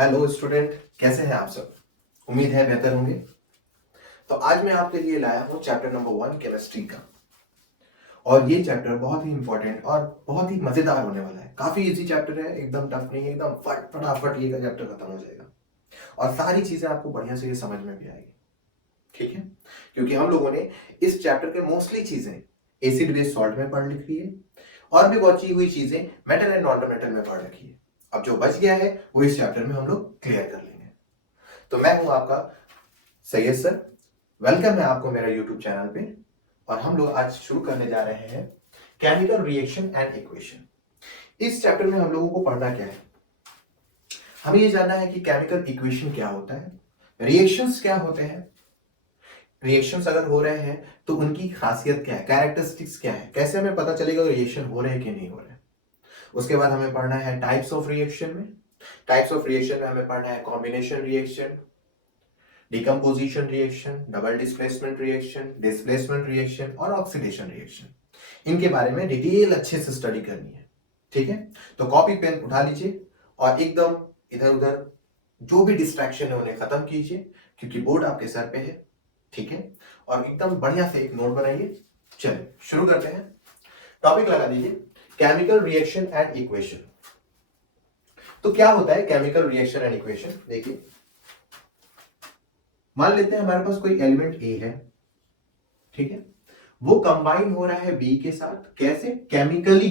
Hello student, कैसे हैं आप सब। उम्मीद है बेहतर होंगे। तो आज मैं आपके लिए लाया हूं चैप्टर नंबर 1 केमिस्ट्री का। और ये चैप्टर बहुत ही इंपॉर्टेंट और बहुत ही मजेदार होने वाला है। काफी इजी चैप्टर है, एकदम टफ नहीं है, एकदम फटाफट ये चैप्टर खत्म हो जाएगा और सारी चीजें आपको बढ़िया से ये समझ में भी आएगी। ठीक है, क्योंकि हम लोगों ने इस चैप्टर के मोस्टली चीजें एसिड बेस सॉल्ट में पढ़ लिखी है और भी बची हुई चीजें मेटल एंड नॉन मेटल में पढ़ रखी है। अब जो बच गया है वो इस चैप्टर में हम लोग क्लियर कर लेंगे। तो मैं हूं आपका सैयद सर। वेलकम है आपको मेरा यूट्यूब चैनल पे। और हम लोग आज शुरू करने जा रहे हैं केमिकल रिएक्शन एंड इक्वेशन। इस चैप्टर में हम लोगों को पढ़ना क्या है, हमें ये जानना है कि केमिकल इक्वेशन क्या होता है, रिएक्शंस क्या होते हैं, रिएक्शंस अगर हो रहे हैं तो उनकी खासियत क्या है, कैरेक्टरिस्टिक्स क्या है, कैसे हमें पता चलेगा रिएक्शन हो रहे हैं कि नहीं हो रहे हैं। उसके बाद हमें पढ़ना है टाइप्स ऑफ रिएक्शन में। टाइप्स ऑफ रिएक्शन में हमें पढ़ना है combination reaction, decomposition reaction, double displacement reaction और ऑक्सीडेशन रिएक्शन। इनके बारे में डिटेल अच्छे से स्टडी करनी है। ठीक है, तो कॉपी पेन उठा लीजिए और एकदम इधर उधर जो भी डिस्ट्रैक्शन है उन्हें खत्म कीजिए, क्योंकि बोर्ड आपके सर पे है। ठीक है, और एकदम बढ़िया से एक नोट बनाइए। चलिए शुरू करते हैं। टॉपिक लगा दीजिए केमिकल रिएक्शन एंड इक्वेशन। तो क्या होता है केमिकल रिएक्शन एंड इक्वेशन, देखिए मान लेते हैं हमारे पास कोई एलिमेंट ए है। ठीक है, वो कंबाइन हो रहा है बी के साथ, कैसे, केमिकली।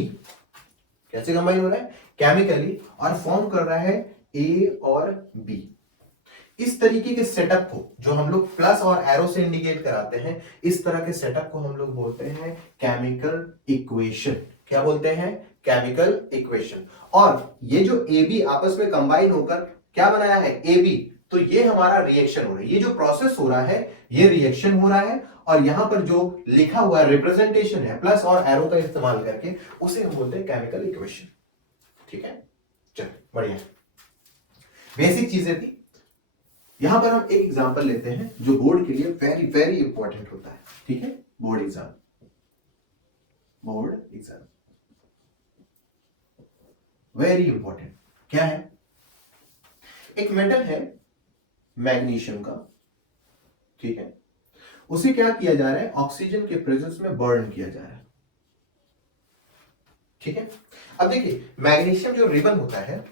कैसे कंबाइन हो रहा है, केमिकली, और फॉर्म कर रहा है ए और बी। इस तरीके के सेटअप को जो हम लोग प्लस और एरो से इंडिकेट कराते हैं, इस तरह के सेटअप को हम लोग बोलते हैं केमिकल इक्वेशन। क्या बोलते हैं, केमिकल इक्वेशन। और ये जो ए बी आपस में कंबाइन होकर क्या बनाया है, ए बी, तो ये हमारा रिएक्शन हो रहा है। ये जो प्रोसेस हो रहा है ये रिएक्शन हो रहा है, और यहां पर जो लिखा हुआ रिप्रेजेंटेशन है प्लस और एरो का इस्तेमाल करके, उसे हम बोलते हैं केमिकल इक्वेशन। ठीक है, चलो बढ़िया, बेसिक चीजें थी। यहां पर हम एक एग्जांपल लेते हैं जो बोर्ड के लिए वेरी वेरी इंपॉर्टेंट होता है। ठीक है, बोर्ड एग्जाम वेरी इंपॉर्टेंट। क्या है, एक मेटल है मैग्नीशियम का। ठीक है, उसे क्या किया जा रहा है, ऑक्सीजन के प्रेजेंस में बर्न किया जा रहा है। ठीक है, अब देखिए मैग्नीशियम जो रिबन होता है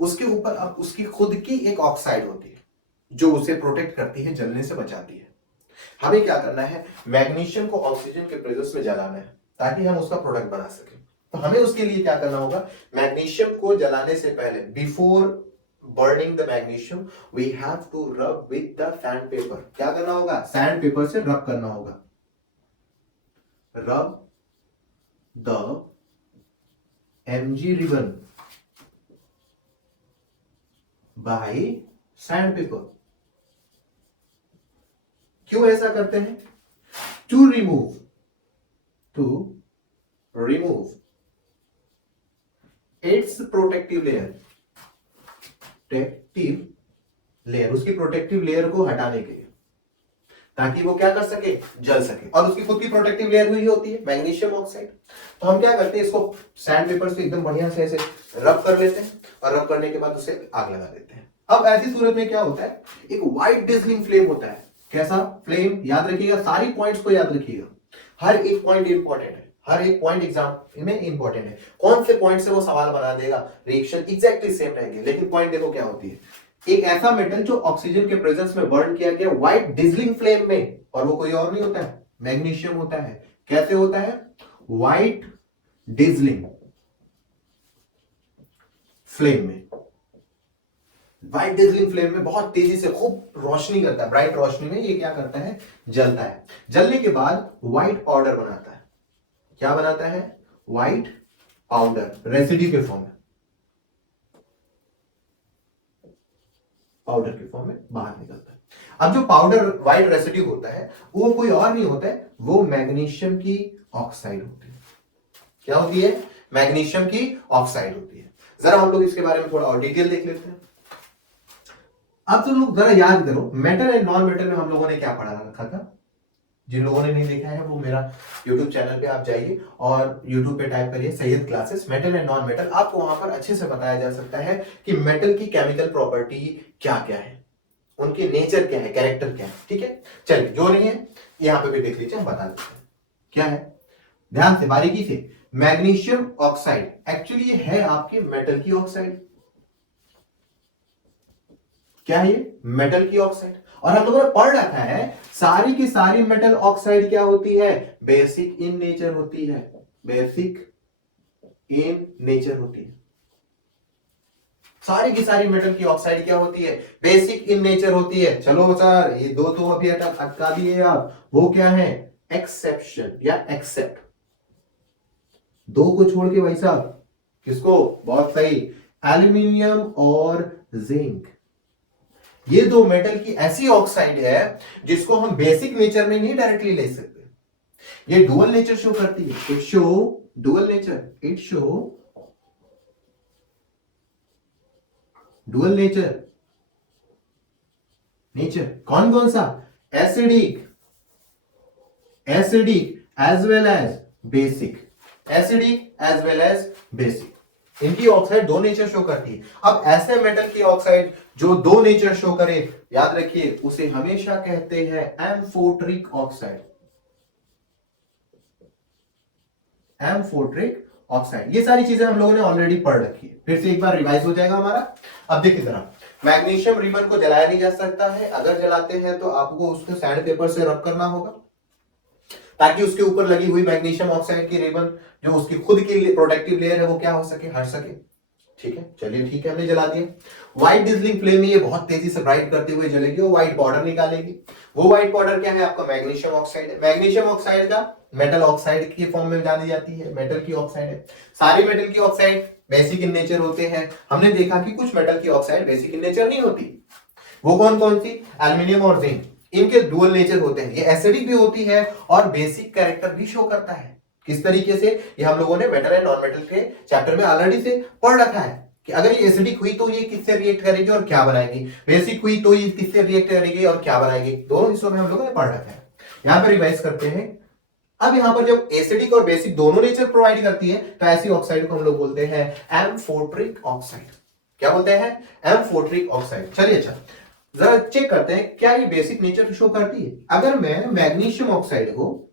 उसके ऊपर अब उसकी खुद की एक ऑक्साइड होती है जो उसे प्रोटेक्ट करती है, जलने से बचाती है। हमें क्या करना है, मैग्नीशियम को ऑक्सीजन के प्रेजेंस में जलाना है ताकि हम उसका प्रोडक्ट बना सकें। तो हमें उसके लिए क्या करना होगा, मैग्नीशियम को जलाने से पहले, before burning the magnesium, we have to rub with the sandpaper. क्या करना होगा, सैंड पेपर से रब करना होगा। Rub the Mg ribbon by sandpaper। क्यों ऐसा करते हैं, to remove its protective layer, उसकी प्रोटेक्टिव लेयर को हटाने के लिए, ताकि वो क्या कर सके, जल सके। और उसकी खुद की प्रोटेक्टिव लेयर हुई होती है मैग्नीशियम ऑक्साइड। तो हम क्या करते हैं, इसको सैंड पेपर से एकदम बढ़िया से ऐसे रब कर लेते हैं और रब करने के बाद उसे आग लगा देते हैं। अब ऐसी सूरत में क्या होता है, एक व्हाइट डिजलिंग फ्लेम होता है। कैसा फ्लेम, याद रखिएगा, सारी पॉइंट्स को याद रखिएगा, हर एक पॉइंट इंपॉर्टेंट है, हर एक पॉइंट एग्जाम में इंपॉर्टेंट है। कौन से पॉइंट से वो सवाल बना देगा, रिएक्शन एग्जैक्टली सेम रहेंगे, लेकिन पॉइंट देखो क्या होती है, एक ऐसा मेटल जो ऑक्सीजन के प्रेजेंस में बर्न किया गया व्हाइट डिजलिंग फ्लेम में, और वो कोई और नहीं होता है, मैग्नीशियम होता है। कैसे होता है, व्हाइट डिजलिंग फ्लेम में, व्हाइट डिजलिंग फ्लेम में बहुत तेजी से खूब रोशनी करता है, ब्राइट रोशनी में ये क्या करता है, जलता है। जलने के बाद व्हाइट पाउडर बनाता है। क्या बनाता है, व्हाइट पाउडर, रेसिड्यू के फॉर्म में, पाउडर के फॉर्म में बाहर निकलता है। अब जो पाउडर व्हाइट रेसिड्यू होता है वो कोई और नहीं होता है, वो मैग्नीशियम की ऑक्साइड होती है। क्या होती है, मैग्नीशियम की ऑक्साइड होती है। जरा हम लोग इसके बारे में थोड़ा और डिटेल देख लेते हैं। अब तुम लोग जरा याद करो, मेटल एंड नॉन मेटल में हम लोगों ने क्या पढ़ा रखा था, जिन लोगों ने नहीं देखा है वो मेरा यूट्यूब चैनल पे आप जाइए और यूट्यूब पे टाइप करिए Syed classes metal and non metal, आपको वहां पर अच्छे से बताया जा सकता है कि मेटल की केमिकल प्रॉपर्टी क्या क्या है, उनकी नेचर क्या है, कैरेक्टर क्या है। ठीक है, चलिए जो नहीं है यहाँ पे भी देख लीजिए, हम बता देते हैं क्या है, ध्यान से बारीकी से। मैग्नीशियम ऑक्साइड एक्चुअली ये है आपके मेटल की ऑक्साइड। क्या है ये? मेटल की ऑक्साइड। और हम लोगों ने पढ़ रखा है सारी की सारी मेटल ऑक्साइड क्या होती है? बेसिक इन नेचर होती है, बेसिक इन नेचर होती है। सारी की सारी मेटल की ऑक्साइड क्या होती है? बेसिक इन नेचर होती है। चलो सर ये दो तो अभी अटका दिए आप, वो क्या है? एक्सेप्शन या एक्सेप्ट। दो को छोड़ के भाई साहब किसको? बहुत सही, एल्यूमिनियम और जिंक। ये दो मेटल की ऐसी ऑक्साइड है जिसको हम बेसिक नेचर में नहीं डायरेक्टली ले सकते। ये डुअल नेचर शो करती है, it show dual nature, it show dual nature. Nature कौन कौन सा? Acidic, acidic as well as basic, acidic as well as basic. इनकी ऑक्साइड दो नेचर शो करती है। अब ऐसे मेटल की ऑक्साइड जो दो नेचर शो करे, याद रखिए उसे हमेशा कहते हैं एम्फोट्रिक ऑक्साइड, एम्फोट्रिक ऑक्साइड। ये सारी चीजें हम लोगों ने ऑलरेडी पढ़ रखी है, फिर से एक बार रिवाइज हो जाएगा हमारा। अब देखिए जरा, मैग्नीशियम रिबन को जलाया नहीं जा सकता है, अगर जलाते हैं तो आपको उसको सैंड पेपर से रब करना होगा ताकि उसके ऊपर लगी हुई मैग्नीशियम ऑक्साइड की रिबन जो उसकी खुद की प्रोटेक्टिव लेयर है वो क्या हो सके, हट सके। ठीक है, चलिए ठीक है, हमने जला दिया। व्हाइट डिजलिंग फ्लेम में ये बहुत तेजी से ब्राइट करते हुए जलेगी, वो व्हाइट पाउडर निकालेगी। वो व्हाइट पाउडर क्या है? आपका मैग्नीशियम ऑक्साइड है। मैग्नीशियम ऑक्साइड का मेटल ऑक्साइड की फॉर्म में जानी जाती है, मेटल की ऑक्साइड है। सारी मेटल की ऑक्साइड बेसिक इन नेचर होते हैं। हमने देखा कि कुछ मेटल की ऑक्साइड बेसिक इन नेचर नहीं होती। वो कौन कौन सी? एल्यूमिनियम और जिंक, इनके डुअल नेचर होते हैं। ये एसिडिक भी होती है और बेसिक कैरेक्टर भी शो करता है। किस तरीके से? ये हम लोगों ने मेटल एंड नॉन मेटल के चैप्टर में ऑलरेडी से पढ़ रखा है कि अगर ये एसिडिक हुई तो ये किससे रिएक्ट करेगी और क्या बनाएगी, बेसिक हुई तो ये किससे रिएक्ट करेगी और क्या बनाएगी। दोनों हिस्सों में हम लोगों ने पढ़ रखा है। यहां पर रिवाइज करते हैं। अब यहां पर जब एसिडिक और बेसिक दोनों नेचर प्रोवाइड करती है तो ऐसी ऑक्साइड को हम लोग बोलते हैं एम्फोट्रिक ऑक्साइड। क्या बोलते हैं? Amphoteric oxide. चलिए अच्छा जरा चेक करते हैं क्या ये बेसिक नेचर शो करती है। अगर मैं मैग्नीशियम ऑक्साइड को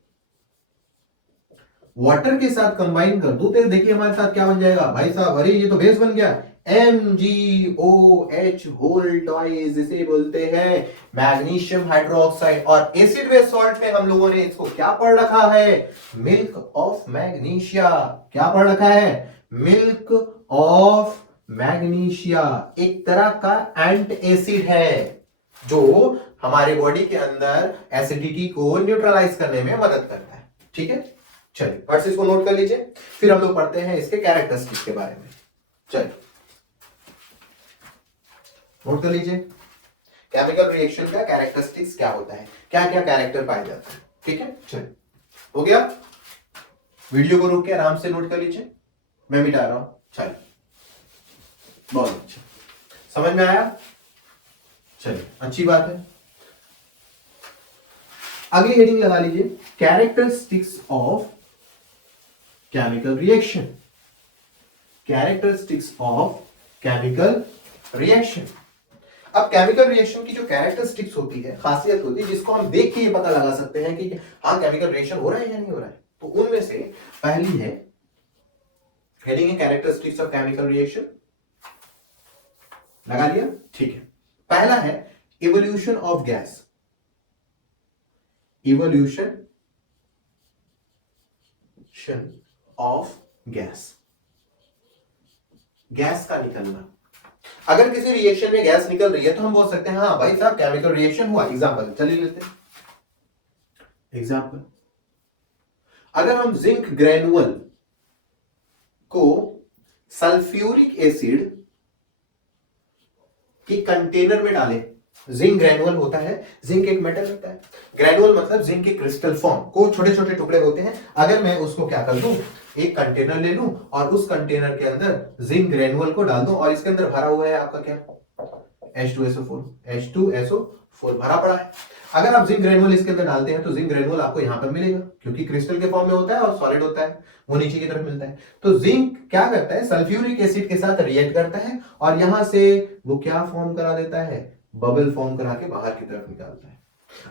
वाटर के साथ कंबाइन कर दूं तो देखिए हमारे साथ क्या बन जाएगा भाई साहब, अरे ये तो बेस बन गया, MgOH होल ट्वाइस, इसे बोलते हैं मैग्नीशियम हाइड्रोक्साइड। और एसिड बेस सॉल्ट में हम लोगों ने इसको क्या पढ़ रखा है? Milk of magnesia. क्या पढ़ रखा है? Milk of magnesia. एक तरह का एंट एसिड है जो हमारे बॉडी के अंदर एसिडिटी को न्यूट्रलाइज करने में मदद करता है। ठीक है, चलिए वर्ड्स इसको नोट कर लीजिए, फिर हम लोग पढ़ते हैं इसके कैरेक्टरिस्टिक्स के बारे में। चलिए नोट कर लीजिए केमिकल रिएक्शन का कैरेक्टरिस्टिक्स क्या होता है, क्या क्या कैरेक्टर पाए जाते हैं। ठीक है, चलिए हो गया। वीडियो को रोक के आराम से नोट कर लीजिए, मैं मिटा रहा हूं। चलिए बहुत अच्छा, समझ में आया? चलिए अच्छी बात है। अगली हेडिंग लगा लीजिए characteristics of chemical reaction, characteristics of chemical reaction. अब केमिकल रिएक्शन की जो कैरेक्टरिस्टिक्स होती है, खासियत होती है, जिसको हम देख के ये पता लगा सकते हैं कि हाँ केमिकल रिएक्शन हो रहा है या नहीं हो रहा है, तो उनमें से पहली है हेडिंग है कैरेक्टरिस्टिक्स ऑफ केमिकल रिएक्शन। लगा लिया? ठीक है। पहला है evolution of gas, evolution of gas, gas का निकलना। अगर किसी रिएक्शन में गैस निकल रही है तो हम बोल सकते हैं हाँ भाई साहब केमिकल रिएक्शन हुआ। एग्जांपल चलिए लेते हैं, एग्जांपल अगर हम जिंक ग्रेनुअल को सल्फ्यूरिक एसिड की कंटेनर में डालें, जिंक ग्रेनुअल होता है, जिंक एक मेटल होता है, ग्रेनुअल मतलब जिंक के क्रिस्टल फॉर्म को छोटे छोटे टुकड़े होते हैं। अगर मैं उसको क्या कर दूं, एक कंटेनर ले लूं और उस कंटेनर के अंदर जिंक ग्रेनुअल को डाल दूं और इसके अंदर भरा हुआ है आपका क्या? H2SO4 भरा पड़ा है। अगर आप जिंक ग्रेनुअल इसके अंदर डालते हैं तो जिंक ग्रेनुअल आपको यहां पर मिलेगा, क्योंकि क्रिस्टल के फॉर्म में होता है और सॉलिड होता है, वो नीचे की तरफ मिलता है। तो जिंक क्या करता है, सल्फ्यूरिक एसिड के साथ रिएक्ट करता है और यहां से वो क्या फॉर्म करा देता है, बबल फॉर्म करा के बाहर की तरफ निकालता है।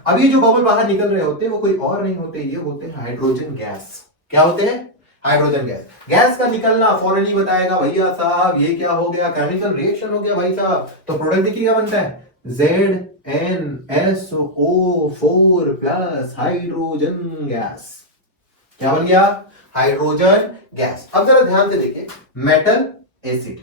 अब ये जो बबल बाहर निकल रहे होते हैं वो कोई और नहीं होते, ये होते हैं हाइड्रोजन गैस। क्या होते हैं, हाइड्रोजन गैस। गैस का निकलना फौरन ही बताएगा भैया साहब ये क्या हो गया, केमिकल रिएक्शन हो गया भाई साहब। तो प्रोडक्ट देखिए क्या बनता है, ZnSO4 प्लस हाइड्रोजन गैस। क्या बन गया, हाइड्रोजन गैस। अब जरा ध्यान से देखिए, मेटल एसिड,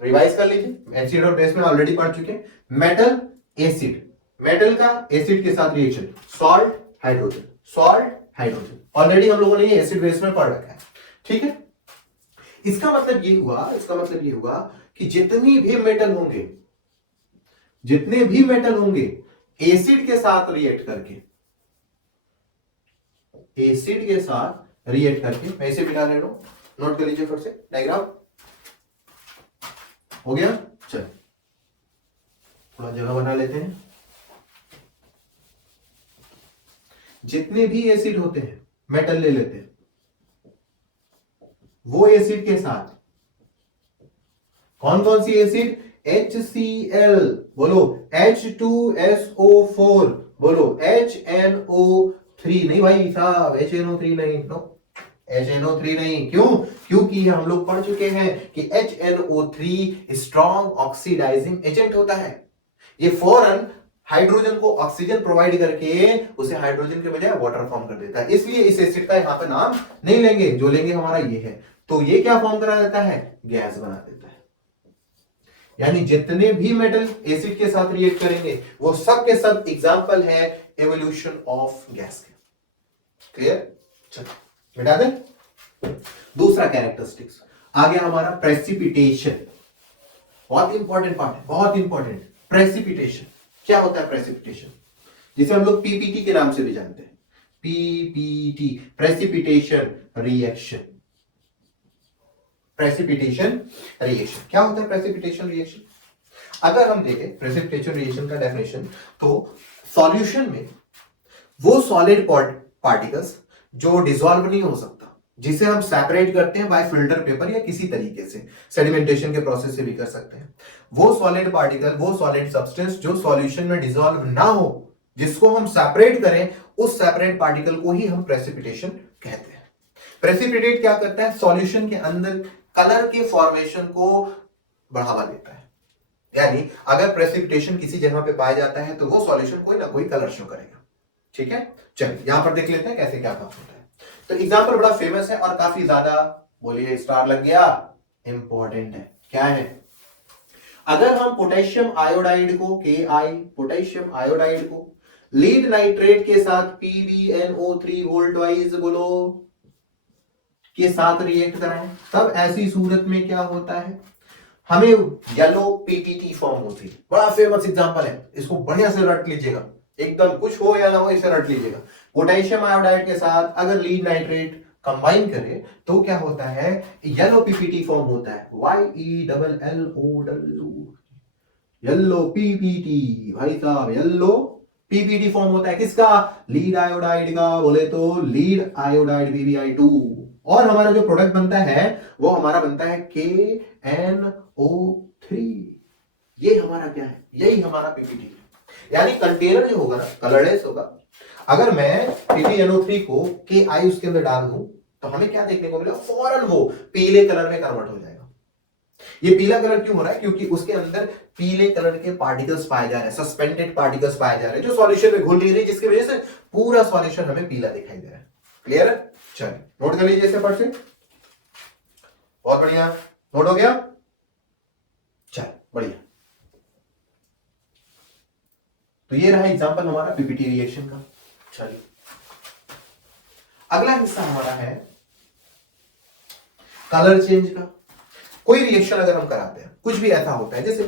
रिवाइज कर लीजिए, एसिड और बेस में ऑलरेडी पढ़ चुके हैं। मेटल एसिड, मेटल का एसिड के साथ reaction, salt hydrogen, salt hydrogen, already हम लोगों ने ये एसिड बेस में पढ़ रखा है, ठीक है। इसका मतलब ये हुआ कि जितने भी मेटल होंगे एसिड के साथ रिएक्ट करके, मैं इसे बिठा ले रहा हूं, नोट कर लीजिए फिर से डायग्राम हो गया। चल थोड़ा जगह बना लेते हैं। जितने भी एसिड होते हैं, मेटल ले लेते हैं, वो एसिड के साथ कौन कौन सी एसिड, HCl बोलो, H2SO4 बोलो, HNO3 नहीं भाई साहब, HNO3 नहीं, नो HNO3 नहीं। क्यों, क्योंकि हम लोग पढ़ चुके हैं कि HNO3 स्ट्रॉन्ग ऑक्सीडाइजिंग एजेंट होता है। ये फौरन हाइड्रोजन को ऑक्सीजन प्रोवाइड करके उसे हाइड्रोजन के बजाय वाटर फॉर्म कर देता है। इसलिए इस एसिड का यहां पर नाम नहीं लेंगे, जो लेंगे हमारा ये है। तो ये क्या फॉर्म करा देता है, गैस बना देता है। यानी जितने भी मेटल एसिड के साथ रिएक्ट करेंगे वो सब के सब एग्जांपल है एवोल्यूशन ऑफ गैस के। क्लियर, चलो मिटा दें। दूसरा कैरेक्टरिस्टिक्स आ गया हमारा प्रेसिपिटेशन। बहुत इंपॉर्टेंट पार्ट है, बहुत इंपॉर्टेंट। प्रेसिपिटेशन क्या होता है, प्रेसिपिटेशन जिसे हम लोग पीपीटी के नाम से भी जानते हैं, PPT, precipitation reaction. Precipitation reaction क्या होता है, प्रेसिपिटेशन रिएक्शन। अगर हम देखें प्रेसिपिटेशन रिएक्शन का डेफिनेशन, तो सॉल्यूशन में वो सॉलिड पार्टिकल्स जो डिसॉल्व नहीं हो सकता, जिसे हम सेपरेट करते हैं बाय फिल्टर पेपर या किसी तरीके से, सेडिमेंटेशन के प्रोसेस से भी कर सकते हैं, वो सॉलिड पार्टिकल, वो सॉलिड सब्सटेंस जो सॉल्यूशन में डिसॉल्व ना हो, जिसको हम सेपरेट करें, उस सेपरेट पार्टिकल को ही हम प्रेसिपिटेशन कहते हैं। प्रेसिपिटेट क्या करता है, सॉल्यूशन के अंदर कलर के फॉर्मेशन को बढ़ावा देता है। यानी अगर प्रेसिपिटेशन किसी जगह पे पाया जाता है तो वो सॉल्यूशन कोई ना कोई कलर शो करेगा। ठीक है, चलिए यहां पर देख लेते हैं कैसे क्या काम होता है। तो एग्जांपल बड़ा फेमस है और काफी ज्यादा, बोलिए स्टार लग गया, इंपॉर्टेंट है। क्या है, अगर हम पोटेशियम आयोडाइड को Ki, पोटेशियम आयोडाइड को लीड नाइट्रेट के साथ PbNO3 वोल्ट वाइज बोलो के साथ रिएक्ट कराएं, तब ऐसी सूरत में क्या होता है, हमें येलो पीपीटी फॉर्म होती है। बड़ा फेमस एग्जांपल है, इसको बढ़िया से रट लीजिएगा, एकदम कुछ हो या ना हो इसे रट लीजिएगा। पोटेशियम आयोडाइड के साथ अगर लीड नाइट्रेट कंबाइन करें तो क्या होता है, येलो पीपीटी फॉर्म होता है, YeLLO, येलो पीपीटी। भाई साहब येलो पीपीटी फॉर्म होता है किसका, लीड आयोडाइड का, बोले तो लीड आयोडाइड PbI2। और हमारा जो प्रोडक्ट बनता है वो हमारा बनता है KNO3। ये हमारा क्या है, यही हमारा पीपीटी है। यानी कंटेनर जो होगा ना, कलरलेस होगा। अगर मैं PbNO3 को Ki उसके अंदर डाल दूं तो हमें क्या देखने को मिलेगा, फौरन वो पीले कलर में कन्वर्ट हो जाएगा। ये पीला कलर क्यों हो रहा है, क्योंकि उसके अंदर पीले कलर के पार्टिकल्स पाए जा रहे हैं, सस्पेंडेड पार्टिकल्स पाए जा रहे हैं, जो सॉल्यूशन में घुल नहीं रही, जिसकी वजह से पूरा सॉल्यूशन हमें पीला दिखाई दे रहा है। क्लियर है, चलिए नोट कर लीजिए इसे फट से। बहुत बढ़िया, नोट हो गया, चल बढ़िया। तो ये रहा एग्जांपल हमारा पीपीटी रिएक्शन का। चलिए अगला हिस्सा हमारा है कलर चेंज का। कोई रिएक्शन अगर हम कराते हैं, कुछ भी ऐसा होता है, जैसे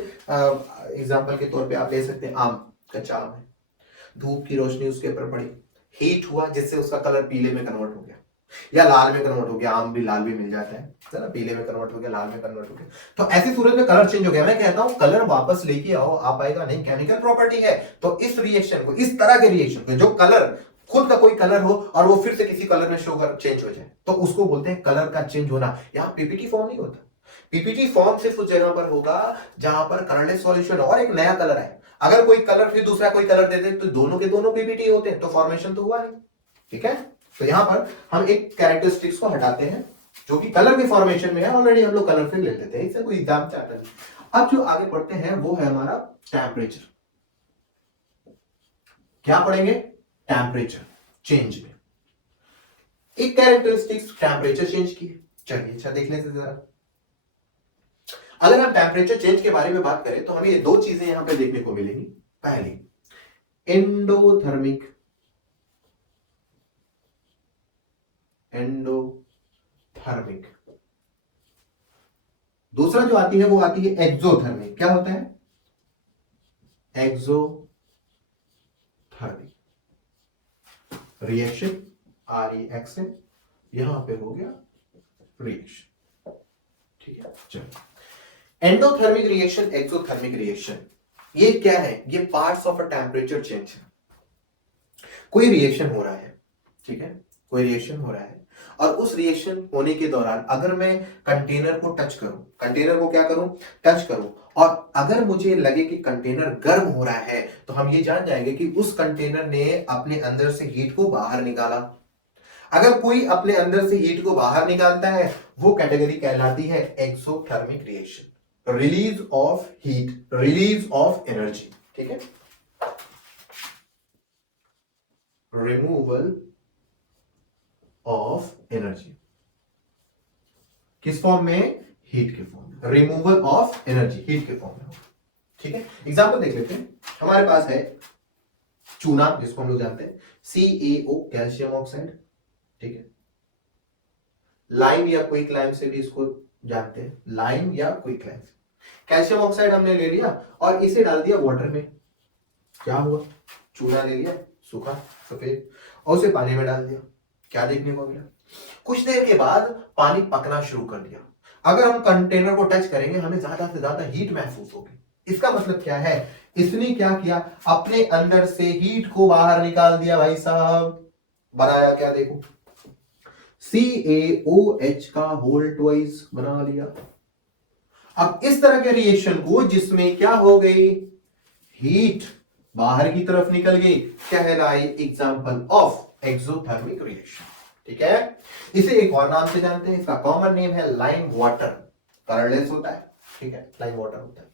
एग्जांपल के तौर पे आप ले सकते हैं आम, कच्चा आम है, धूप की रोशनी उसके ऊपर पड़ी, हीट हुआ जिससे उसका कलर पीले में कन्वर्ट हो गया। या लाल में कन्वर्ट हो गया, आम भी लाल भी मिल जाता है ना, पीले में कन्वर्ट हो गया, लाल में कन्वर्ट हो गया। तो ऐसी सूरत में कलर चेंज हो गया। मैं कहता हूं कलर वापस लेके आओ, आप आएगा नहीं, केमिकल प्रॉपर्टी है। तो इस रिएक्शन को, इस तरह के रिएक्शन को, जो कलर खुद का कोई कलर हो और वो फिर से किसी कलर में शो कर चेंज हो जाए, तो उसको बोलते हैं कलर का चेंज होना। यहाँ पीपीटी फॉर्म नहीं होता। पीपीटी फॉर्म सिर्फ उस जगह पर होगा जहां पर कलरलेस सॉल्यूशन और एक नया कलर है। अगर कोई कलर फिर दूसरा कोई कलर दे दे तो दोनों के दोनों पीपीटी होते हैं, तो फॉर्मेशन तो हुआ नहीं। ठीक है, तो यहां पर हम एक कैरेक्टरिस्टिक्स को हटाते हैं जो कि कलर के फॉर्मेशन में है, ऑलरेडी हम लोग कलर फिर ले लेते हैं, इससे कोई एग्जाम चाहता नहीं। अब जो आगे पढ़ते हैं वो है हमारा टेम्परेचर। क्या पढ़ेंगे? टेम्परेचर चेंज में एक कैरेक्टरिस्टिक्स टेम्परेचर चेंज की। चलिए अच्छा देख लेते जरा। अगर हम टेम्परेचर चेंज के बारे में बात करें तो हमें ये दो चीजें यहां पे देखने को मिलेंगी। पहली, एंडोथर्मिक, एंडोथर्मिक। दूसरा जो आती है वो आती है एक्सोथर्मिक। क्या होता है? एक्सोथर्मिक रिएक्शन, REACTION, यहां पे हो गया रिएक्शन। ठीक है, चलो। एंडोथर्मिक रिएक्शन, एक्सोथर्मिक रिएक्शन, ये क्या है? ये parts of a temperature change है। कोई रिएक्शन हो रहा है, ठीक है, कोई रिएक्शन हो रहा है और उस रिएक्शन होने के दौरान अगर मैं कंटेनर को टच करूं, कंटेनर को क्या करूं? टच करूं, और अगर मुझे लगे कि कंटेनर गर्म हो रहा है तो हम ये जान जाएंगे कि उस कंटेनर ने अपने अंदर से हीट को बाहर निकाला। अगर कोई अपने अंदर से हीट को बाहर निकालता है वो कैटेगरी कहलाती है exothermic reaction, release of heat, release of energy. ठीक है, रिमूवल ऑफ एनर्जी, किस फॉर्म में? हीट के फॉर्म में। रिमूवल ऑफ एनर्जी हीट के फॉर्म में होगा। ठीक है, एग्जांपल देख लेते हैं। हमारे पास है चूना, जिसको हम लोग जानते हैं CaO, कैल्शियम ऑक्साइड। ठीक है, लाइम या क्विक लाइम से भी इसको जानते हैं, लाइम या क्विक लाइम से। कैल्शियम ऑक्साइड हमने ले लिया और इसे डाल दिया वाटर में। क्या हुआ? चूना ले लिया सूखा सफेद और उसे पानी में डाल दिया। क्या देखने को मिला? कुछ देर के बाद पानी पकना शुरू कर दिया। अगर हम कंटेनर को टच करेंगे हमें ज्यादा से ज्यादा हीट महसूस होगी। इसका मतलब क्या है? इसने क्या किया? अपने अंदर से हीट को बाहर निकाल दिया भाई साहब। बनाया क्या? देखो, CaOH का होल ट्वाइस बना लिया। अब इस तरह के रिएक्शन को जिसमें क्या हो गई? हीट बाहर की तरफ निकल गई, कहलाई एग्जांपल ऑफ एक्सोथर्मिक रिएक्शन। ठीक है, इसे एक और नाम से जानते हैं, इसका कॉमन नेम है लाइम वाटर। कलरलेस होता है, ठीक है, लाइम वाटर होता है।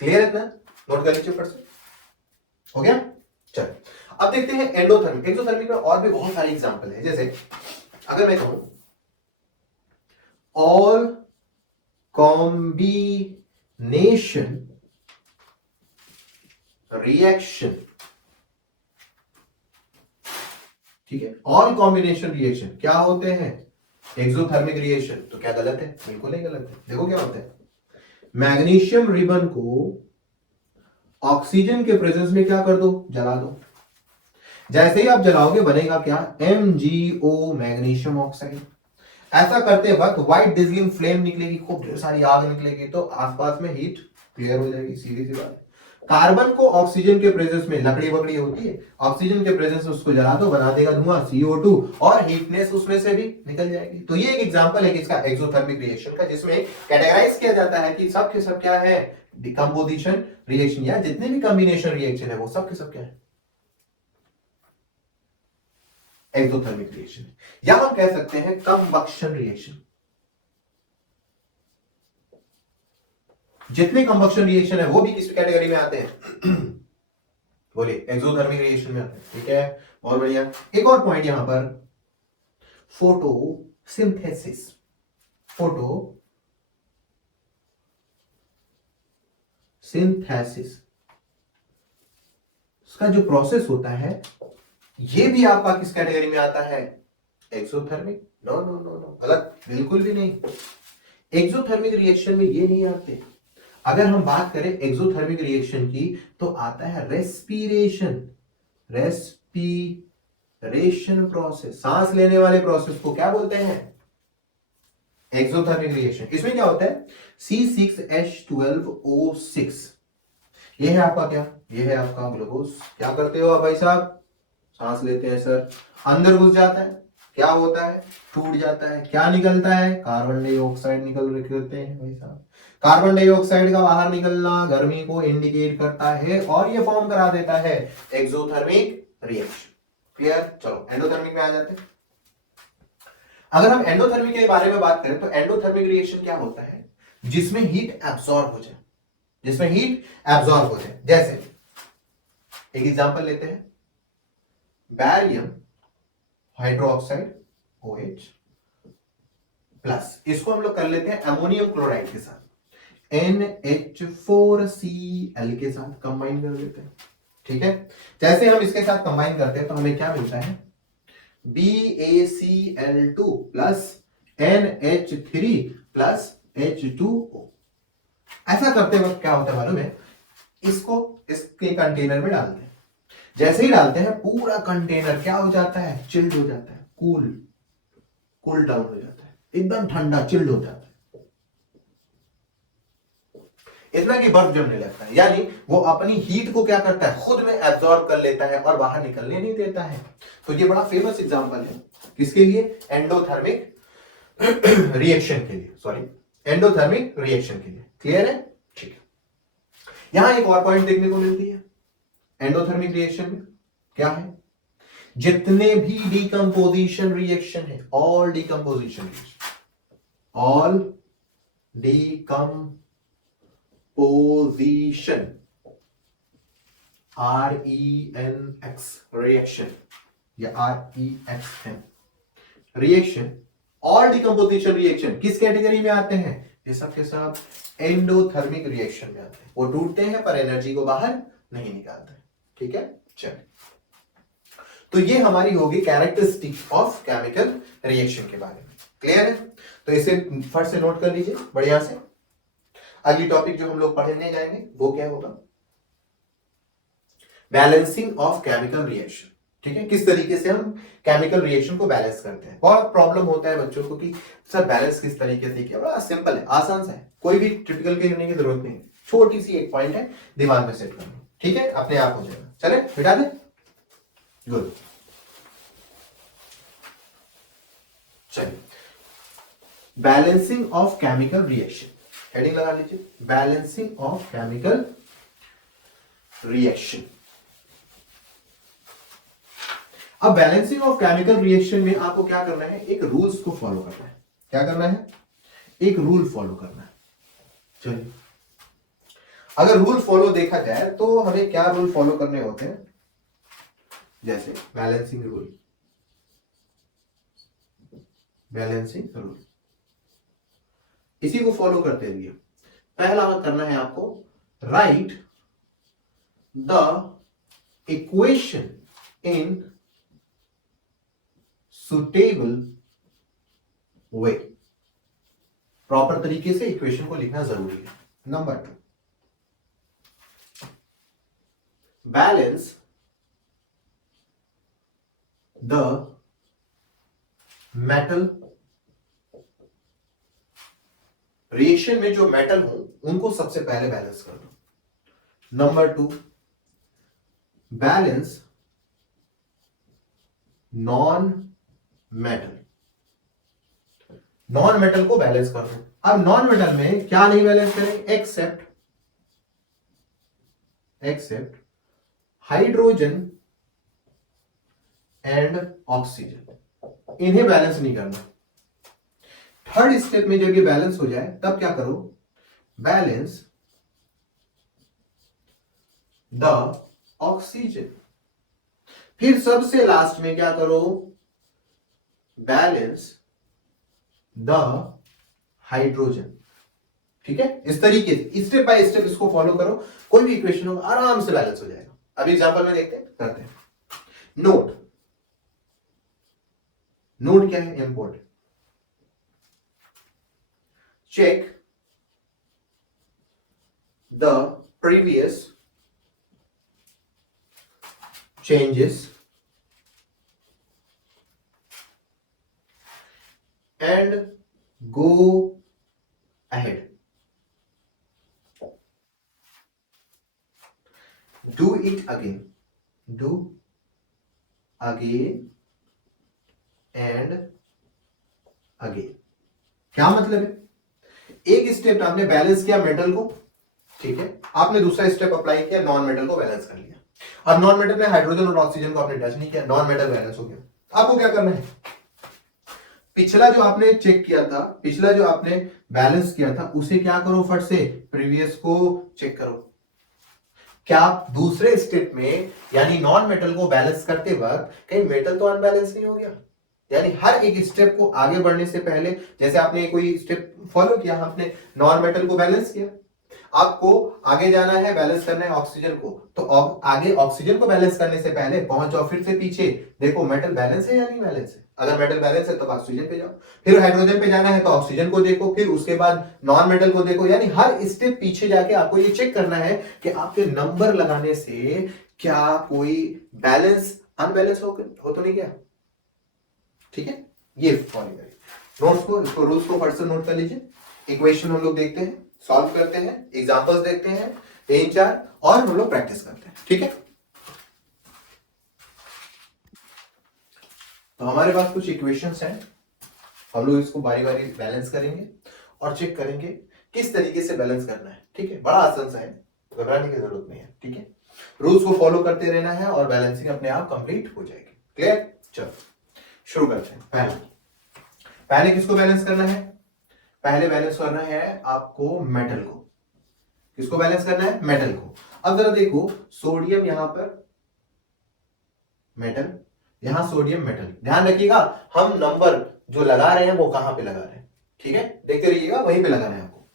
क्लियर है इतना? नोट कर लीजिए फट से। हो गया? चलो अब देखते हैं एंडोथर्मिक। एक्सोथर्मिक में और भी बहुत सारे एग्जांपल है। जैसे अगर मैं कहूं ऑल कॉम्बिनेशन रिएक्शन, ठीक है, ऑल कॉम्बिनेशन रिएक्शन क्या होते हैं? Exothermic reaction. तो क्या गलत है? बिल्कुल नहीं गलत है। देखो क्या होता है, मैग्नीशियम रिबन को ऑक्सीजन के प्रेजेंस में क्या कर दो? जला दो। जैसे ही आप जलाओगे बनेगा क्या? MgO, magnesium oxide. ऐसा करते वक्त व्हाइट डिजलिंग फ्लेम निकलेगी, खूब ढेर सारी आग निकलेगी, तो आसपास में हीट क्लियर हो जाएगी। सीधी सी बात। कार्बन को ऑक्सीजन के प्रेजेंस में, लकड़ी वकड़ी होती है, ऑक्सीजन के प्रेजेंस में उसको जला दो, बना देगा धुआं CO2 और हीटनेस उसमें से भी निकल जाएगी। तो ये एक एग्जांपल है किसका? एक्सोथर्मिक रिएक्शन का, जिसमें कैटेगराइज किया जाता है कि सब के सब क्या है? डिकम्पोजिशन रिएक्शन, या जितने भी कॉम्बिनेशन रिएक्शन है वो सब के सब क्या है? Exothermic reaction. या हम कह सकते हैं कंबक्शन रिएक्शन। जितने कंबक्शन रिएक्शन है वो भी किस कैटेगरी में आते हैं? बोलिए, एक्सोथर्मिक रिएक्शन में आते हैं। ठीक है, बहुत बढ़िया। एक और पॉइंट यहां पर, फोटोसिंथेसिस। फोटोसिंथेसिस, इसका जो प्रोसेस होता है ये भी आपका किस कैटेगरी में आता है? Exothermic. No no no no, गलत, बिल्कुल भी नहीं। एक्सोथर्मिक रिएक्शन में ये नहीं आते। अगर हम बात करें एक्सोथर्मिक रिएक्शन की तो आता है रेस्पिरेशन, रेस्पिरेशन, रेशन प्रोसेस, सांस लेने वाले प्रोसेस को क्या बोलते हैं? Exothermic reaction. इसमें क्या होता है? C6H12O6, ये है आपका क्या? ये है आपका ग्लूकोज। क्या करते हो आप भाई साहब? सांस लेते हैं सर, अंदर घुस जाता है, क्या होता है? टूट जाता है, क्या निकलता है? कार्बन डाइऑक्साइड निकल रहे हैं भाई साहब। कार्बन डाइऑक्साइड का बाहर निकलना गर्मी को इंडिकेट करता है और ये फॉर्म करा देता है एक्सोथर्मिक रिएक्शन। क्लियर? चलो एंडोथर्मिक में आ जाते हैं। अगर हम एंडोथर्मिक के बारे में बात करें तो एंडोथर्मिक रिएक्शन क्या होता है? जिसमें हीट एब्सॉर्ब हो जाए, जिसमें हीट एब्सॉर्ब हो जाए। जैसे एक एग्जांपल लेते हैं, बैरियम हाइड्रोक्साइड OH प्लस, इसको हम लोग कर लेते हैं अमोनियम क्लोराइड के साथ, NH4Cl के साथ कंबाइन कर लेते हैं। ठीक है? जैसे हम इसके साथ कंबाइन करते हैं तो हमें क्या मिलता है? BaCl2 plus NH3 plus H2O। ऐसा करते वक्त क्या होता है मालूम है? इसको इसके कंटेनर में डालते हैं, जैसे ही डालते हैं पूरा कंटेनर क्या हो जाता है? चिल्ड हो जाता है, कूल डाउन हो जाता है, एकदम ठंडा चिल्ड हो जाता है, इतना कि बर्फ जमने लगता है। यानी वो अपनी हीट को क्या करता है? खुद में एब्जॉर्ब कर लेता है और बाहर निकलने नहीं देता है। तो ये बड़ा फेमस एग्जांपल है किसके लिए? एंडोथर्मिक रिएक्शन के लिए, सॉरी एंडोथर्मिक रिएक्शन के लिए। क्लियर है? ठीक है। यहां एक और पॉइंट देखने को मिलती है एंडोथर्मिक रिएक्शन में, क्या है? जितने भी डिकम्पोजिशन रिएक्शन है, ऑल डिकम्पोजिशन RENX रिएक्शन या REXN reaction, all decomposition reaction किस कैटेगरी में आते हैं? ये सब के सब एंडोथर्मिक रिएक्शन में आते हैं। वो टूटते हैं पर एनर्जी को बाहर नहीं निकालते। ठीक है? चलिए, तो ये हमारी होगी कैरेक्टरिस्टिक ऑफ केमिकल रिएक्शन के बारे में। क्लियर है? तो इसे फर्स्ट से नोट कर लीजिए बढ़िया से। अगली टॉपिक जो हम लोग पढ़ने जाएंगे वो क्या होगा? Balancing of chemical reaction. ठीक है? किस तरीके से हम केमिकल रिएक्शन को बैलेंस करते हैं। बहुत प्रॉब्लम होता है बच्चों को कि सर बैलेंस किस तरीके से किया। बड़ा सिंपल है, आसान सा है, कोई भी टिपिकल के करने की जरूरत नहीं है, छोटी सी एक पॉइंट है, दिमाग में सेट करना। ठीक है? अपने आप हो जाएगा। चले बिठा दे। गुड। चलिए, balancing of chemical reaction, heading लगा लीजिए, बैलेंसिंग ऑफ केमिकल रिएक्शन। अब बैलेंसिंग ऑफ केमिकल रिएक्शन में आपको क्या करना है? एक रूल्स को फॉलो करना है। क्या करना है? एक रूल फॉलो करना है। चलिए, अगर रूल फॉलो देखा जाए तो हमें क्या रूल फॉलो करने होते हैं? जैसे बैलेंसिंग रूल, बैलेंसिंग रूल, इसी को फॉलो करते हुए पहला करना है आपको, right the equation in suitable way. Proper तरीके से इक्वेशन को लिखना जरूरी है। Number 2, balance the metal. Reaction में जो मेटल हो उनको सबसे पहले बैलेंस कर दो। Number 2, balance non metal. Non metal को बैलेंस कर दो। अब नॉन मेटल में क्या नहीं बैलेंस करें? एक्सेप्ट हाइड्रोजन एंड ऑक्सीजन, इन्हें बैलेंस नहीं करना। थर्ड स्टेप में जब ये बैलेंस हो जाए तब क्या करो? Balance the oxygen. फिर सबसे लास्ट में क्या करो? Balance the hydrogen. ठीक है? इस तरीके से स्टेप बाय स्टेप इसको फॉलो करो, कोई भी इक्वेशन हो आराम से बैलेंस हो जाएगा। अभी एग्जांपल में देखते हैं, करते हैं। नोट क्या है? Import. Check the previous changes and go ahead, do it again, do again and again. क्या मतलब है? एक स्टेप आपने बैलेंस किया मेटल को, ठीक है, आपने दूसरा स्टेप अप्लाई किया, नॉन मेटल को बैलेंस कर लिया। अब नॉन मेटल में हाइड्रोजन और ऑक्सीजन को आपने टच नहीं किया, नॉन मेटल बैलेंस हो गया। आपको क्या करना है? पिछला जो आपने चेक किया था, पिछला जो आपने बैलेंस किया था, उसे क्या करो, फट से प्रीवियस को चेक करो। क्या आप दूसरे स्टेप में यानी नॉन मेटल को बैलेंस करते वक्त कहीं मेटल तो अनबैलेंस नहीं हो गया? यानी हर एक स्टेप को आगे बढ़ने से पहले, जैसे आपने कोई स्टेप फॉलो किया, आपने नॉन मेटल को बैलेंस किया, आपको आगे जाना है, बैलेंस करना है ऑक्सीजन को, तो आगे ऑक्सीजन को बैलेंस करने से पहले पहुंच जाओ फिर से पीछे, देखो मेटल बैलेंस है या नहीं बैलेंस है। अगर मेटल बैलेंस है तो ऑक्सीजन पे जाओ, फिर हाइड्रोजन पे जाना है तो ऑक्सीजन को देखो, फिर उसके बाद नॉन मेटल को देखो। यानी हर स्टेप पीछे जाके आपको ये चेक करना है कि आपके नंबर लगाने से क्या कोई बैलेंस अनबैलेंस हो तो नहीं गया। ठीक है, ये फॉलो करिए नोट्स को, इसको रूल्स को फट से नोट कर लीजिए। इक्वेशन हम लोग देखते हैं, सॉल्व करते हैं, एग्जांपल्स देखते हैं 3-4 और हम लोग प्रैक्टिस करते हैं। ठीक है, तो हमारे पास कुछ इक्वेशंस हैं, हम लोग इसको बारी बारी बैलेंस करेंगे और चेक करेंगे किस तरीके से बैलेंस करना है। ठीक है, बड़ा आसान सा है, घबराने की जरूरत नहीं है। ठीक है, रूल्स को फॉलो करते रहना है और बैलेंसिंग अपने आप कंप्लीट हो जाएगी। क्लियर? चलो शुरू करते हैं। पहले किसको बैलेंस करना है? पहले बैलेंस करना है आपको मेटल को। किसको बैलेंस करना है? मेटल को। अब जरा देखो, सोडियम यहां पर मेटल, यहां सोडियम मेटल। ध्यान रखिएगा हम नंबर जो लगा रहे हैं वो कहां पे लगा रहे हैं। ठीक है, देखते रहिएगा, वहीं पे लगाना है आपको।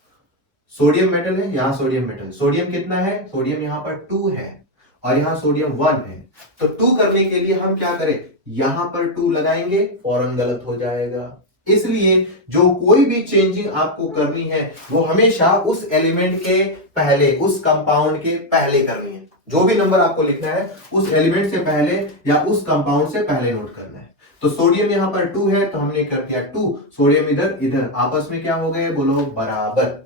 सोडियम मेटल है, यहां सोडियम मेटल। सोडियम कितना है? सोडियम यहां पर 2 है और यहां सोडियम 1 है। तो 2 करने के लिए हम क्या करें, यहां पर 2 लगाएंगे, फौरन गलत हो जाएगा। इसलिए जो कोई भी चेंजिंग आपको करनी है वो हमेशा उस एलिमेंट के पहले, उस कंपाउंड के पहले करनी है। जो भी नंबर आपको लिखना है उस एलिमेंट से पहले या उस कंपाउंड से पहले नोट करना है। तो सोडियम यहां पर 2 है तो हमने कर दिया 2, सोडियम इधर इधर, आपस में क्या हो गए, बोलो बराबर।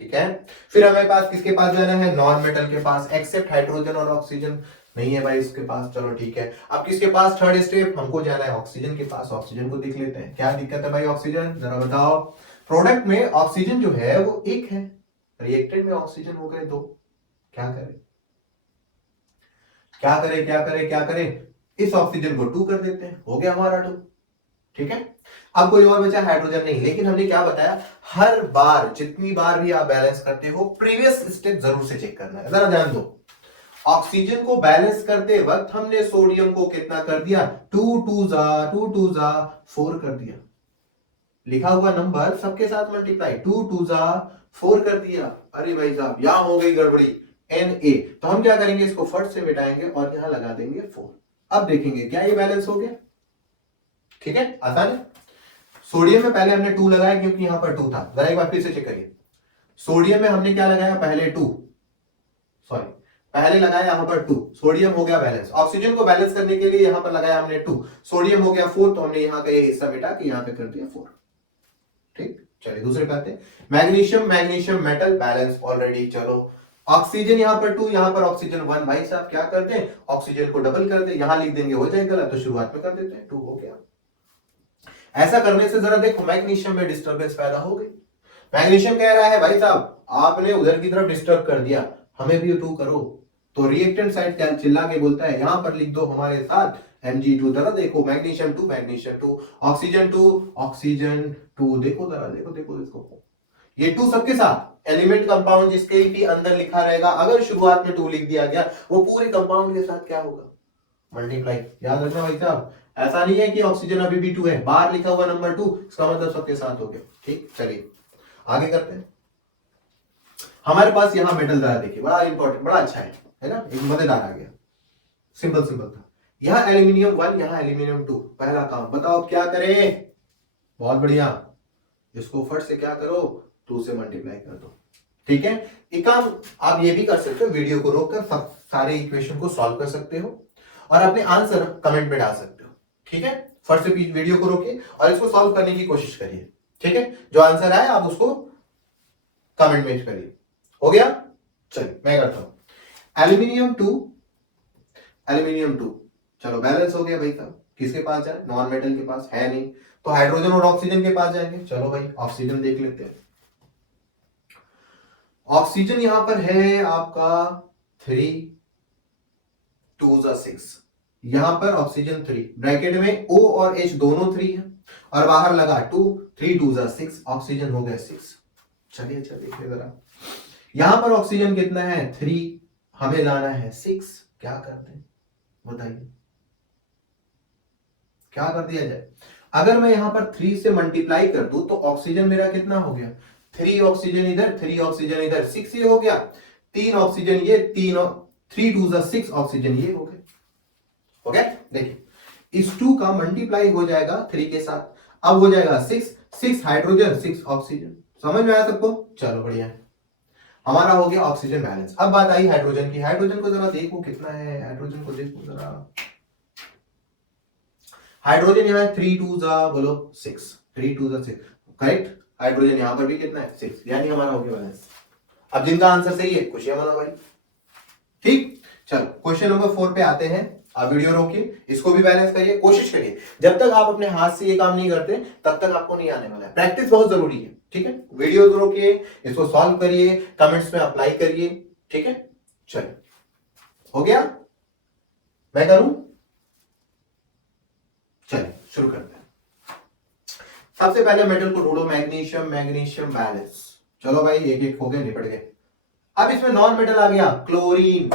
ठीक है, फिर हमें पास किसके पास जाना है? नॉन मेटल के पास, एक्सेप्ट हाइड्रोजन और ऑक्सीजन नहीं है भाई इसके पास। चलो ठीक है, अब किसके पास? थर्ड स्टेप, हमको जाना है ऑक्सीजन के पास। ऑक्सीजन को देख लेते हैं, क्या दिक्कत है भाई ऑक्सीजन, जरा बताओ। प्रोडक्ट में ऑक्सीजन जो है वो 1 है, रिएक्टेंट में ऑक्सीजन हो गए 2। क्या करें क्या करें क्या करें क्या करें? इस ऑक्सीजन को 2 कर देते हैं, हो गया हमारा 2। ठीक है, अब कोई और बचा हाइड्रोजन नहीं। लेकिन हमने क्या बताया, हर बार जितनी बार भी आप बैलेंस करते हो प्रीवियस स्टेप जरूर से चेक करना है। जरा ध्यान दो, ऑक्सीजन को बैलेंस करते वक्त हमने सोडियम को कितना कर दिया, 2 जा 4 कर दिया। लिखा हुआ नंबर सबके साथ मल्टीप्लाई, 2 जा 4 कर दिया। अरे भाई साहब यहां हो गई गड़बड़ी, Na। तो हम क्या करेंगे, इसको फट से मिटाएंगे और यहां लगा देंगे 4। अब देखेंगे क्या ये बैलेंस हो गया। ठीक है, आसान है। सोडियम में पहले हमने 2 लगाया क्योंकि यहां पर 2 था। जरा एक बार फिर से चेक करिए, सोडियम में हमने क्या लगाया, पहले 2, सॉरी पहले लगाया यहां पर 2, सोडियम हो गया बैलेंस। ऑक्सीजन को बैलेंस करने के लिए यहां पर लगाया हमने 2, सोडियम हो गया 4, तो हमने यहां का ये हिस्सा मिटा के यहां पे कर दिया 4। ठीक, चलिए दूसरे पे आते हैं। Magnesium, magnesium metal balance already. चलो ऑक्सीजन यहां पर 2, यहां पर ऑक्सीजन 1। भाई साहब क्या करते हैं, ऑक्सीजन को डबल कर दे, यहां लिख देंगे, हो जाएगा गलत, तो शुरुआत में कर देते हैं 2, हो गया। ऐसा करने से जरा देखो मैग्नीशियम में डिस्टर्बेंस पैदा हो गई। मैग्नीशियम कह रहा है भाई साहब आपने उधर की तरफ डिस्टर्ब कर दिया, हमें भी 2 करो। तो रिएक्टेंट साइड क्या चिल्ला के बोलता है, यहां पर लिख दो हमारे साथ Mg2। जरा देखो मैग्नीशियम 2, मैग्नीशियम 2, ऑक्सीजन 2, ऑक्सीजन 2। देखो जरा, देखो देखो इसको, ये 2 सबके साथ एलिमेंट कंपाउंड जिसके भी अंदर लिखा रहेगा, अगर शुरुआत में 2 लिख दिया गया वो पूरे कंपाउंड के साथ क्या होगा, मल्टीप्लाई। याद रखना भाई साहब, ऐसा नहीं है कि ऑक्सीजन अभी भी 2 है, बाहर लिखा हुआ नंबर 2, इसका मतलब सबके साथ हो गया। ठीक, चलिए आगे करते हैं। हमारे पास यहां मेटल जरा देखिए, बड़ा इंपॉर्टेंट, बड़ा अच्छा है ना, एक मजेदार आ गया, सिंपल सिंपल था। यहां एल्यूमिनियम 1, यहां एल्यूमिनियम 2। पहला काम बताओ क्या करें, बहुत बढ़िया, इसको फट से क्या करो, 2 से मल्टीप्लाई कर दो। ठीक है, एक काम आप ये भी कर सकते हो, वीडियो को रोककर सारे इक्वेशन को सॉल्व कर सकते हो और अपने आंसर कमेंट में डाल सकते हो। ठीक है, फर्स्ट से वीडियो को रोकिए और इसको सॉल्व करने की कोशिश करिए, ठीक है। जो आंसर आए आप उसको कमेंट में करिए। हो गया, चलिए मैं करता हूं। एल्यूमिनियम 2, चलो बैलेंस हो गया भाई साहब। किसके पास जाए? नॉन मेटल के पास है नहीं, तो हाइड्रोजन और ऑक्सीजन के पास जाएंगे। चलो भाई ऑक्सीजन देख लेते हैं। ऑक्सीजन यहां पर है आपका 3 2 6, यहां पर ऑक्सीजन 3, ब्रैकेट में O और H दोनों 3 है और बाहर लगा 2, 3 2 6, ऑक्सीजन हो गया 6। चलिए अच्छा देखिए जरा, यहां पर ऑक्सीजन कितना है? 3, हमें लाना है 6। क्या करते हैं बताइए, क्या कर दिया जाए? अगर मैं यहां पर 3 से मल्टीप्लाई कर दूं तो ऑक्सीजन मेरा कितना हो गया? 3 ऑक्सीजन इधर, 3 ऑक्सीजन इधर, 6 ये हो गया। 3 ऑक्सीजन ये, 3 2 6 ऑक्सीजन ये हो गए। हो गया, देखिए इस 2 का मल्टीप्लाई हो जाएगा 3 के साथ, अब हो जाएगा 6 हाइड्रोजन 6 ऑक्सीजन। समझ में आया सबको? चलो बढ़िया है, हमारा हो गया ऑक्सीजन बैलेंस। अब बात आई हाइड्रोजन की। हाइड्रोजन को जरा देखो कितना है, हाइड्रोजन को देखो जरा। हाइड्रोजन यहाँ 3 2 बोलो 6, 3 2 6, करेक्ट। हाइड्रोजन यहां पर भी कितना है? 6, यानी हमारा हो गया बैलेंस। अब जिनका आंसर सही है खुशियां मनाओ भाई, ठीक। चलो क्वेश्चन नंबर 4 पे आते हैं। आप वीडियो रोकिए, इसको भी बैलेंस करिए, कोशिश करिए। जब तक आप अपने हाथ से ये काम नहीं करते तब तक आपको नहीं आने वाला है। प्रैक्टिस बहुत जरूरी है, ठीक है। वीडियो रोकिए, इसको सॉल्व करिए, कमेंट्स में अप्लाई करिए, ठीक है। चलिए हो गया, मैं करूं? चलिए शुरू करते हैं। सबसे पहले मेटल को ढूंढो, मैग्नीशियम, मैग्नीशियम बैलेंस। चलो भाई एक एक हो गए, निपट गए। अब इसमें नॉन मेटल आ गया, क्लोरीन,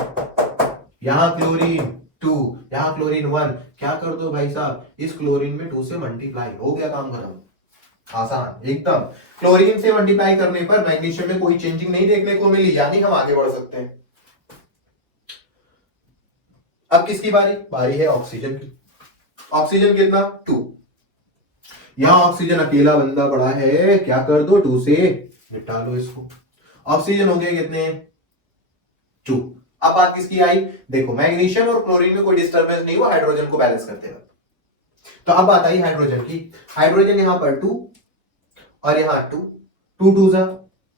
यहां क्लोरीन 2, यहां क्लोरीन 1। क्या कर दो भाई साहब, इस क्लोरीन में 2 से मल्टीप्लाई, हो गया काम खत्म, आसान एकदम। क्लोरीन से मल्टीप्लाई करने पर मैग्नीशियम में कोई चेंजिंग नहीं देखने को मिली, यानी हम आगे बढ़ सकते हैं। अब किसकी बारी? बारी है ऑक्सीजन की। ऑक्सीजन कितना? 2, यहां ऑक्सीजन अकेला बंदा पड़ा है, क्या कर दो 2 से निपटा लो इसको। ऑक्सीजन हो गया कितने? 2। अब बात किसकी आई? देखो मैग्नीशियम और क्लोरीन में कोई डिस्टर्बेंस नहीं हुआ हाइड्रोजन को बैलेंस करते वक्त, तो अब बात आई हाइड्रोजन की। हाइड्रोजन यहां पर 2 और यहां 2, 2 2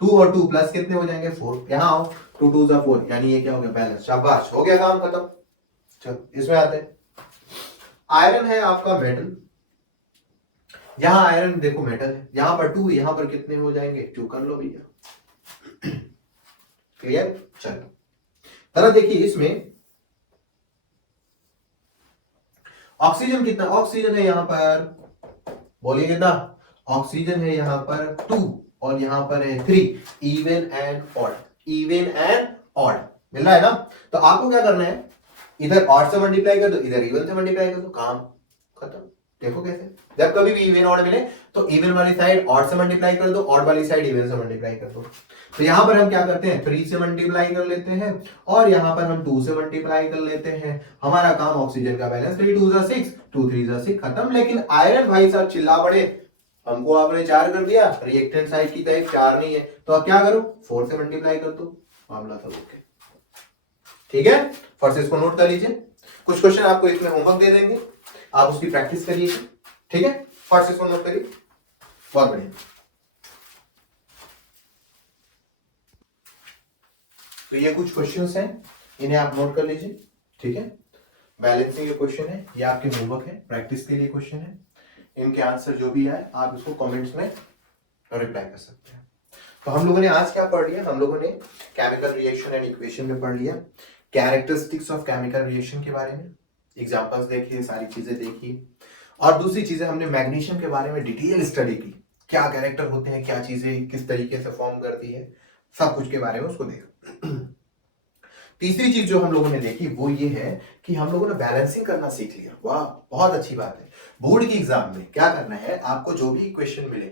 2 और 2 प्लस कितने हो जाएंगे? 4। यहां आओ, 2 2 4, यानी ये क्या हो गया? बैलेंस। शाबाश, हो गया काम खत्म। चलो इसमें आते हैं। आयरन है आपका मेटल, यहां आयरन देखो मेटल है, यहां पर 2, यहां पर कितने हो जाएंगे? 2 कर लो भैया, क्लियर। चलो जरा देखिए इसमें ऑक्सीजन कितना? ऑक्सीजन है यहां पर, बोलिए कितना? ऑक्सीजन है यहां पर 2 और यहां पर है 3, even and odd, even and odd मिल रहा है ना। तो आपको क्या करना है, इधर ऑड से मल्टीप्लाई कर दो, इधर इवन से मल्टीप्लाई कर दो, काम खत्म। देखो कैसे, जब कभी भी इवन ऑड मिले तो इवन वाली साइड ऑड से मल्टीप्लाई कर दो, ऑड वाली साइड इवन से मल्टीप्लाई कर दो। तो यहां पर हम क्या करते हैं, 3 से मल्टीप्लाई कर लेते हैं और यहां पर हम 2 से मल्टीप्लाई कर लेते हैं। हमारा काम ऑक्सीजन का बैलेंस 3 2 6, 2 3 6 खत्म। लेकिन आयरन भाई साहब चिल्ला पड़े, हमको आपने 4 कर दिया, रिएक्टेंट साइड की तरफ 4 नहीं है, तो अब क्या करो, 4 से मल्टीप्लाई कर दो, मामला सब ओके, ठीक है। फर्स्ट इसको नोट कर लीजिए, कुछ क्वेश्चन आपको इसमें होमवर्क दे देंगे, आप उसकी प्रैक्टिस करिए, ठीक है। फर्स्ट इसको नोट करिए, बहुत बढ़िया। तो ये कुछ क्वेश्चंस हैं, इन्हें आप नोट कर लीजिए, ठीक है। बैलेंसिंग के क्वेश्चन है, ये आपके होमवर्क है, प्रैक्टिस के लिए क्वेश्चन है। इनके आंसर जो भी आए आप इसको कमेंट्स में रिप्लाई कर सकते हैं। तो हम लोगों ने आज क्या पढ़ लिया, हम लोगों ने केमिकल रिएक्शन एंड इक्वेशन में पढ़ लिया कैरेक्टरिस्टिक्स ऑफ केमिकल रिएक्शन के बारे में, एग्जांपल्स देखिए, सारी चीजें देखिए। और दूसरी चीजें हमने मैग्नीशियम के बारे में डिटेल स्टडी की, क्या कैरेक्टर होते हैं, क्या चीजें किस तरीके से फॉर्म करती है, सब कुछ के बारे में उसको देखा। तीसरी चीज जो हम लोगों ने देखी वो ये है कि हम लोगों ने बैलेंसिंग करना सीख लिया। वाह, बहुत अच्छी बात है। बोर्ड की एग्जाम में क्या करना है, आपको जो भी इक्वेशन मिले,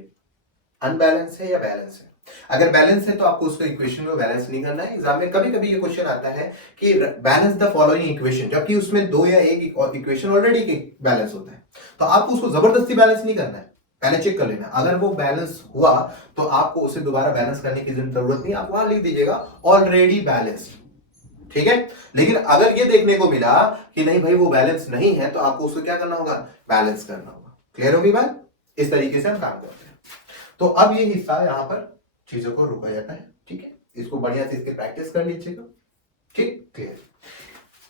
अनबैलेंस है या बैलेंस है, अगर बैलेंस है तो आपको उसको इक्वेशन में बैलेंस नहीं करना है। एग्जाम में कभी कभी ये क्वेश्चन आता है कि बैलेंस द फॉलोइंग इक्वेशन, जबकि उसमें 2 या 1 इक्वेशन ऑलरेडी बैलेंस होता है, तो आपको उसको जबरदस्ती बैलेंस नहीं करना है, पहले चेक कर लेना। अगर वो बैलेंस हुआ तो आपको उसे दोबारा बैलेंस करने की जरूरत नहीं, आप वहां लिख दीजिएगा ऑलरेडी बैलेंस्ड, ठीक है। लेकिन अगर ये देखने को मिला कि नहीं भाई वो बैलेंस नहीं है, तो आपको उसको क्या करना होगा, बैलेंस करना होगा। क्लियर होगी बात? इस तरीके से हम काम करते हैं। तो अब ये हिस्सा यहाँ पर चीजों को रुका जाता है, ठीक है। इसको बढ़िया से इसके प्रैक्टिस कर लीजिएगा, ठीक, क्लियर।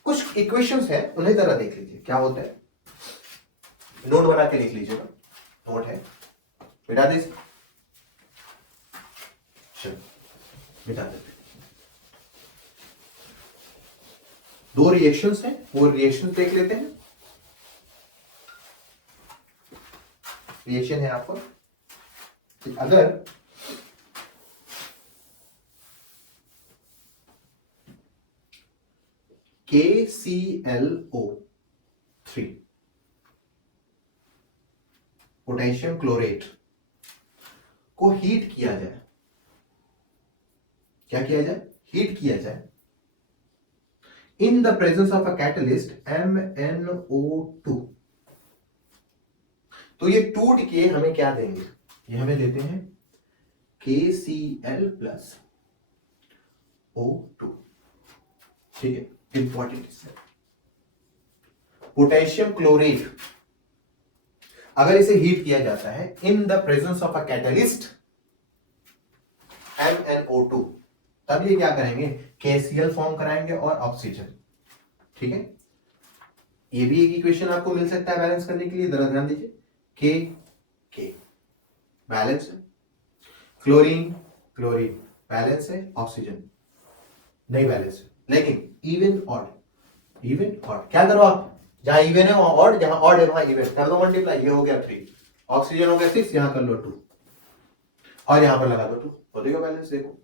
कुछ इक्वेशंस है, उन्हें जरा देख लीजिए क्या होता है, नोट बना के लिख लीजिएगा। नोट है, मिटा दीजिए, चलो मिटा देते। दो रिएक्शंस हैं, वो रिएक्शंस देख लेते हैं। रिएक्शन है आपको, अगर KClO3 पोटेशियम क्लोरेट को हीट किया जाए, क्या किया जाए, हीट किया जाए in the presence of a catalyst MnO2, तो ये टूट के हमें क्या देंगे, ये हमें देते हैं KCl प्लस O2, ठीक है। इंपॉर्टेंट है, पोटेशियम क्लोरेट अगर इसे हीट किया जाता है in the presence of a catalyst MnO2, तब ये क्या करेंगे, KCl फॉर्म कराएंगे और ऑक्सीजन, ठीक है। ये भी एक इक्वेशन आपको मिल सकता है बैलेंस करने के लिए, जरा ध्यान दीजिए। के बैलेंस है, क्लोरीन क्लोरीन बैलेंस है, ऑक्सीजन नहीं बैलेंस है, लेकिन इवन ऑड, इवन ऑड क्या करो आप, जहां इवन है वहां ऑड, जहां ऑड है वहां इवन कर दो मल्टीप्लाई, ये हो गया 3, ऑक्सीजन हो गया 6, यहां कर लो 2 और यहां पर लगा दो 2, हो जाएगा बैलेंस। देखो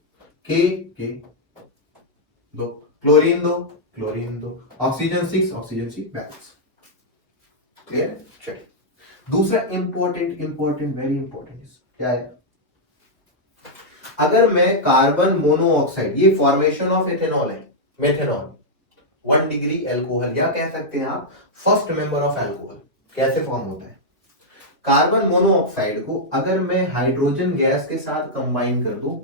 के दो, क्लोरीन दो, क्लोरीन दो, ऑक्सीजन 6, ऑक्सीजन 6, बैलेंस, क्लियर। चलिए दूसरा इंपॉर्टेंट वेरी इंपॉर्टेंट क्या है, अगर मैं कार्बन मोनोऑक्साइड, ये फॉर्मेशन ऑफ एथेनॉल है, मेथेनॉल 1 डिग्री एल्कोहल, या कह सकते हैं आप फर्स्ट मेंबर ऑफ एल्कोहल, कैसे फॉर्म होता है, कार्बन मोनोऑक्साइड को अगर मैं हाइड्रोजन गैस के साथ कंबाइन कर दूं,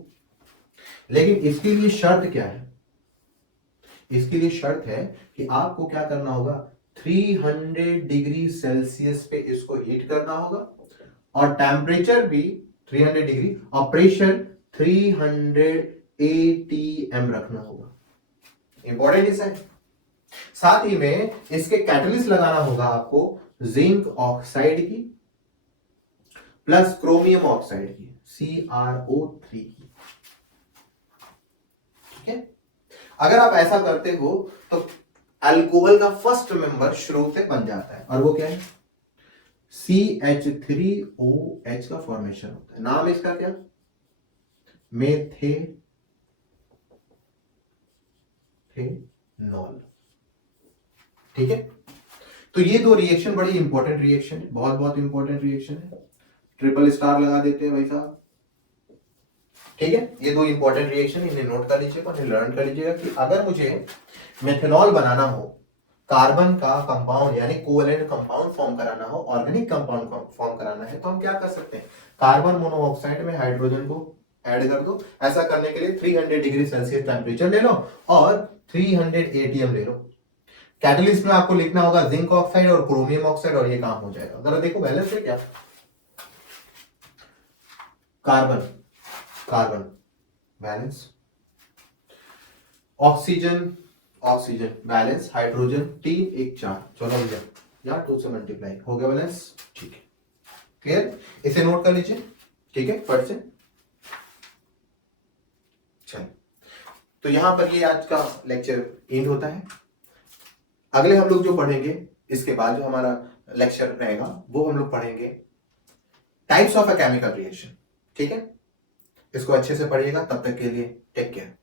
लेकिन इसके लिए शर्त क्या है, इसके लिए शर्त है कि आपको क्या करना होगा, 300 डिग्री सेल्सियस पे इसको हीट करना होगा और टेम्परेचर भी 300 डिग्री और प्रेशर 300 atm रखना होगा। इंपॉर्टेंट है। साथ ही में इसके कैटलिस्ट लगाना होगा आपको जिंक ऑक्साइड की प्लस क्रोमियम ऑक्साइड की CrO3 की, ठीक है। अगर आप ऐसा करते हो तो अल्कोहल का फर्स्ट मेंबर शुरू से बन जाता है, और वो क्या है, CH3OH का फॉर्मेशन होता है। नाम इसका क्या, मेथेनॉल, ठीक है। तो ये दो रिएक्शन बड़ी इंपॉर्टेंट रिएक्शन है, बहुत इंपॉर्टेंट रिएक्शन है, ट्रिपल स्टार लगा देते हैं भाई साहब, ठीक है। ये दो इंपॉर्टेंट रिएक्शन, इन्हें नोट कर लीजिएगा, इन्हें लर्न कर लीजिएगा कि अगर मुझे मेथनॉल बनाना हो, कार्बन का कंपाउंड यानी कोवेलेंट कंपाउंड फॉर्म कराना हो, ऑर्गेनिक कंपाउंड फॉर्म कराना है, तो हम क्या कर सकते हैं, कार्बन मोनोऑक्साइड में हाइड्रोजन को ऐड कर दो। ऐसा करने के लिए 300 डिग्री सेल्सियस टेम्परेचर ले लो और 300 atm ले लो। कैटलिस्ट में आपको लिखना होगा जिंक ऑक्साइड और क्रोमियम ऑक्साइड और ये काम हो जाएगा। जरा देखो बैलेंस है क्या, carbon carbon balance, oxygen oxygen balance, hydrogen 3 1 4 14 भैया यार 2 से मल्टीप्लाई हो गया बैलेंस, ठीक है, क्लियर। इसे नोट कर लीजिए, ठीक है, फट से। चलिए तो यहां पर ये आज का लेक्चर एंड होता है। अगले हम लोग जो पढ़ेंगे, इसके बाद जो हमारा लेक्चर रहेगा वो हम लोग पढ़ेंगे types of a chemical reaction, ठीक है। इसको अच्छे से पढ़िएगा, तब तक के लिए टेक केयर।